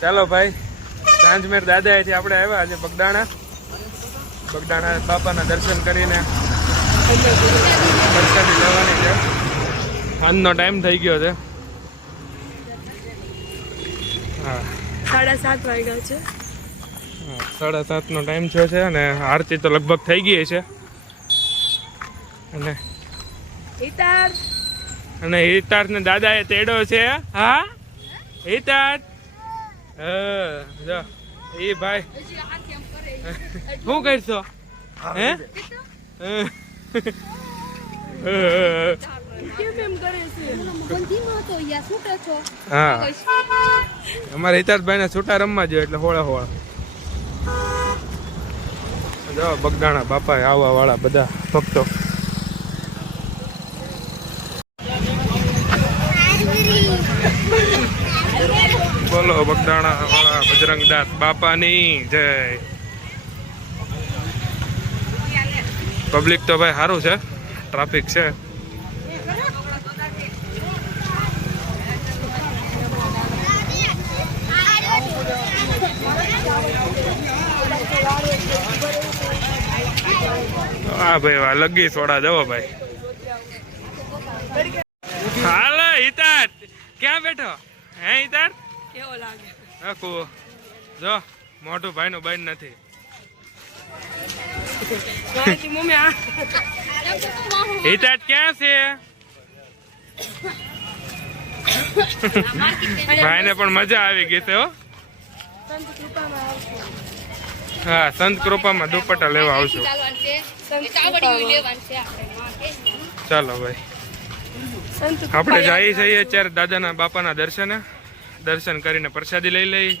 ચાલો ભાઈ, સાંજમેર દાદા અહીંથી આપણે આવ્યા આજે બગદાણા બાપાના દર્શન કરીને પ્રસાદી લેવાની છે. સાંજનો ટાઈમ થઈ ગયો છે. હા, 7:30 વાગ્યા છે. 7:30 નો ટાઈમ થયો છે અને આરતી તો લગભગ થઈ ગઈ છે. અને હિતાર્થ ને દાદા એ તેડો છે. હા હિતાર્થ, જો એ ભાઈ શું કરશો હે? હા, અમારે હિતાર્થભાઈ ને છૂટા રમવા જોઈએ એટલે હોળા હોળા. જો બગદાણા બાપા આવવા વાળા બધા ભક્તો. બોલો બગદાણા વાળા બજરંગદાસ બાપાની જય. પબ્લિક તો ભાઈ સારું છે, ટ્રાફિક છે. હા ભાઈ, વાહ લગી સોડા જવો ભાઈ. હાલો હિતાર્થ, ક્યાં બેઠો હે હિતાર્થ? કેવો લાગે? કુવો જો મોટું ભાઈ નું બંધ નથી. હિતાર્થ ક્યાં છે? ભાઈ ને પણ મજા આવી ગઈ છે હો. હા, સંત કૃપામાં દુપટ્ટા લેવા આવશું. ચાલો ભાઈ, આપણે જઈએ છીએ અત્યારે દાદાના બાપાના દર્શન કરીને પ્રસાદી લઈ લઈ.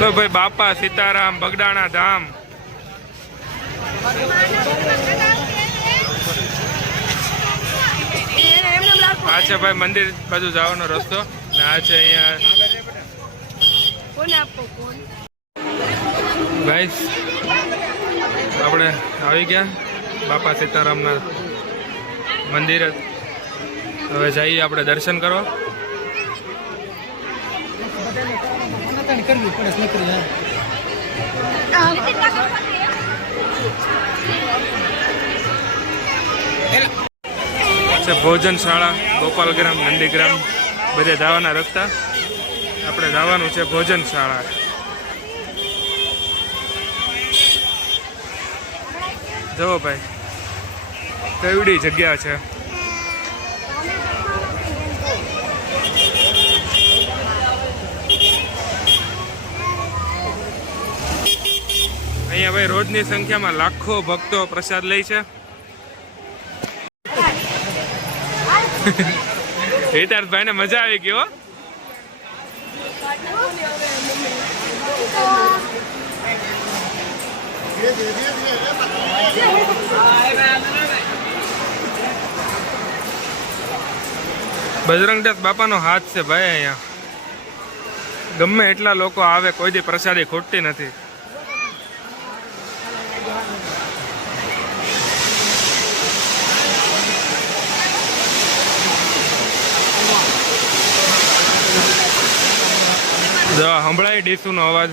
તો ભાઈ બાપા સીતારામ બગદાણા ધામ. આ છે ભાઈ મંદિર બાજુ જવાનો રસ્તો ને આ છે અહીંયા ગાઈસ આપણે આવી ગયા બાપા સીતારામના મંદિરે. હવે જઈએ આપણે દર્શન કરવા. ભોજનશાળા ગોપાલગ્રામ નંદીગ્રામ બધે જવાના રસ્તા. આપણે જવાનું છે ભોજનશાળા. જુઓ ભાઈ કેવડી જગ્યા છે. અહીંયા ભાઈ રોજની સંખ્યામાં લાખો ભક્તો પ્રસાદ લે છે. હિતાર્થભાઈ ને મજા આવી ગયો. બજરંગદાસ બાપાનો હાથ છે ભાઈ. અહીંયા ગમે એટલા લોકો આવે, કોઈ દી પ્રસાદી ખૂટતી નથી. સંભળાય ડીસુ નો અવાજ.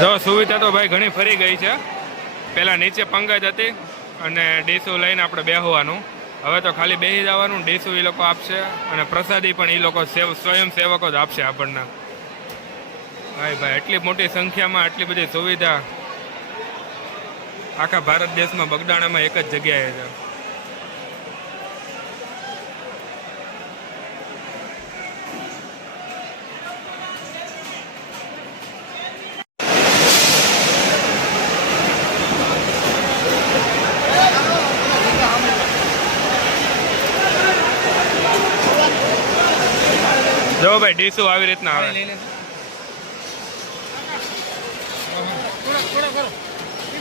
જો સુવિધા તો ભાઈ ઘણી ફરી ગઈ છે. પેલા નીચે પંગજ હતી અને ડીસુ લઈને આપણે બેહવાનું. હવે તો ખાલી બેસી જવાનું, ડીસુ એ લોકો આપશે અને પ્રસાદી પણ એ લોકો સ્વયંસેવકો જ આપશે આપણને. ભાઈ એટલી મોટી સંખ્યામાં આટલી બધી સુવિધા આખા ભારત દેશમાં બગદાણામાં એક જ જગ્યાએ છે. જો ભાઈ ડીસુ આવી રીતના આવે.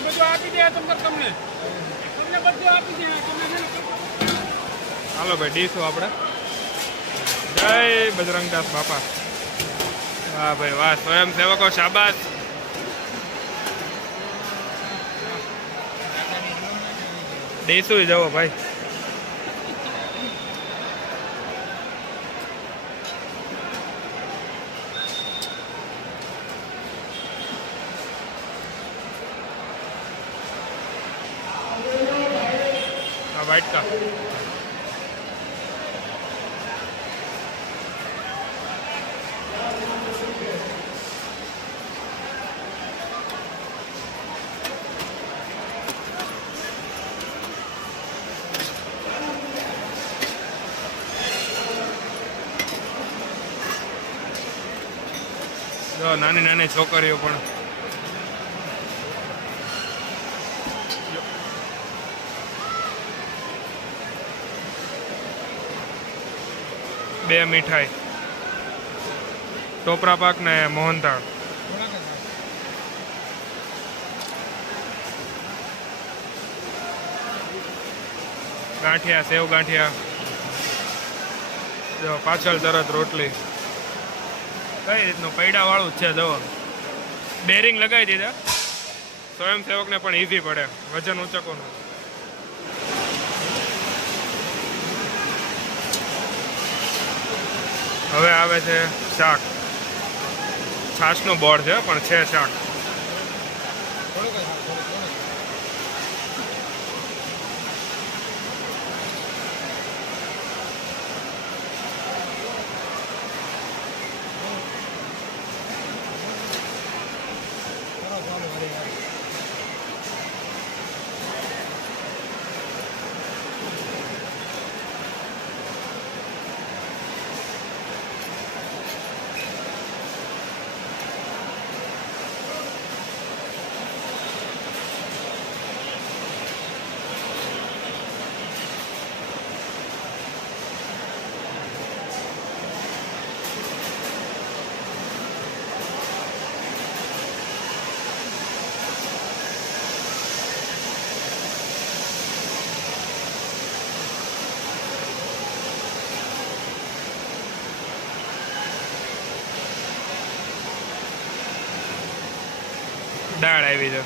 બધું આપી દે તમને બધું આપી દે. હાલો ભાઈ ડીશું આપણે. જય બજરંગદાસ બાપા. વાહ ભાઈ વાહ, સ્વયંસેવકો શાબાશ. ડીશું જવો ભાઈ. આ વાટકા જો નાની નાની છોકરીઓ પણ. બે મીઠાઈ, ટોપરા પાક ને મોહનથાળ. ગાંઠિયા, સેવ ગાંઠિયા. જો પાછળ તરત રોટલી. કઈ રીતનું પૈડા વાળું જ છે. જો બેરિંગ લગાવી દીધા, સ્વયંસેવકને પણ ઈઝી પડે વજન ઉચકોનું. હવે આવે છે શાક. છાશનું બોર્ડ છે પણ છે શાક. દાળ આવી છે.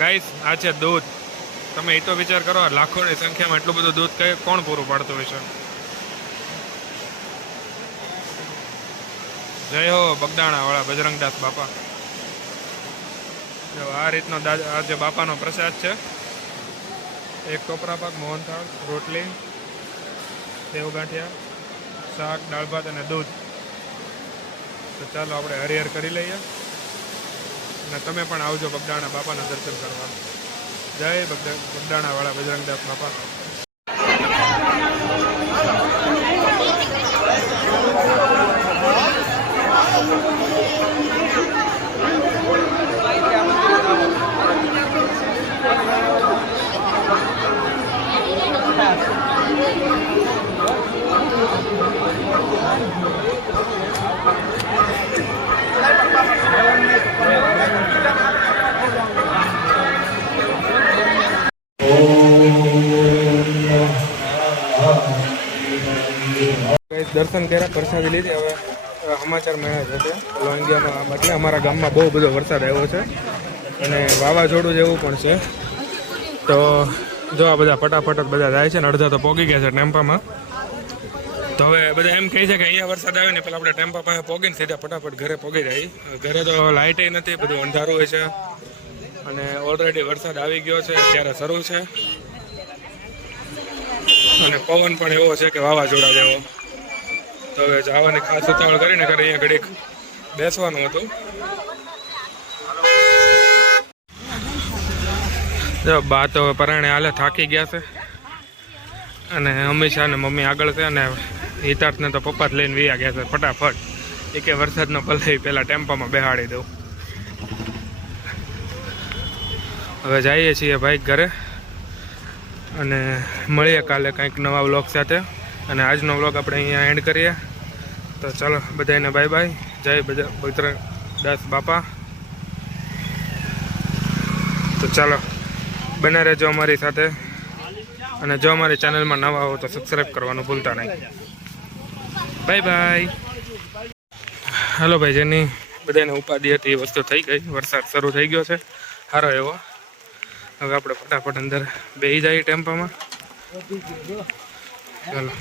ગાઈસ આ છે દૂધ. તમે એ તો વિચાર કરો, લાખોની સંખ્યામાં એટલું બધું દૂધ કઈ કોણ પૂરું પાડતું હોય છે. જય હો બગદાણા વાળા બજરંગદાસ બાપા. જો આ રીતનો આ જે બાપાનો પ્રસાદ છે. એક ટોપરા પાક, મોહનથાળ, રોટલી, સેવ ગાંઠિયા, શાક, દાળ ભાત અને દૂધ. તો ચાલો આપણે હરિહર કરી લઈએ અને તમે પણ આવજો બગદાણા બાપાના દર્શન કરવા. જય બગદાણા વાળા બજરંગદાસ બાપા. દર્શન કર્યા, પ્રસાદી લીધી. હવે સમાચાર મળ્યા છે લોંગિયામાં, એટલે અમારા ગામમાં બહુ બધો વરસાદ આવ્યો છે અને વાવાઝોડું જેવું પણ છે. તો જો આ બધા ફટાફટ બધા જાય છે ને અડધા તો પોગી ગયા છે ટેમ્પામાં. તો હવે બધા એમ કહે છે કે અહીંયા વરસાદ આવે ને પેલા આપણે ટેમ્પા પાસે પોગીને સીધા ફટાફટ ઘરે પોગી જાય. ઘરે તો લાઇટે નથી, બધું અંધારું હોય છે અને ઓલરેડી વરસાદ આવી ગયો છે, અત્યારે શરૂ છે અને પવન પણ એવો છે કે વાવાઝોડા જેવો. તો હવે જવાની ખાસ ઉતાવળ કરીને કરે અહીંયા ઘડીક બેસવાનું હતું. જો બા તો પરાણે હાલે થાકી ગયા છે અને હંમેશા ને મમ્મી આગળ છે અને હિતાર્થને તો પપ્પા જ લઈને વયા ગયા છે ફટાફટ. એ કે વરસાદનો પલય પહેલાં ટેમ્પામાં બેહાડી દઉં. હવે જઈએ છીએ ભાઈ ઘરે અને મળીએ કાલે કંઈક નવા વ્લોગ સાથે. અને આજનો વ્લોગ આપણે અહીંયા એન્ડ કરીએ. તો ચાલો બધાને બાય બાય. જય બજરંગદાસ બાપા. તો ચાલો બને રહેજો અમારી સાથે અને જો અમારી ચેનલમાં નવા હો તો સબસ્ક્રાઈબ કરવાનું ભૂલતા નહીં. Bye bye. હાલો ભાઈ, જેની બધાને ઉપાધિ હતી એ વસ્તુ થઈ ગઈ. વરસાદ શરૂ થઈ ગયો છે સારો એવો. હવે આપણે ફટાફટ અંદર બેસી જઈએ ટેમ્પામાં. ચાલો.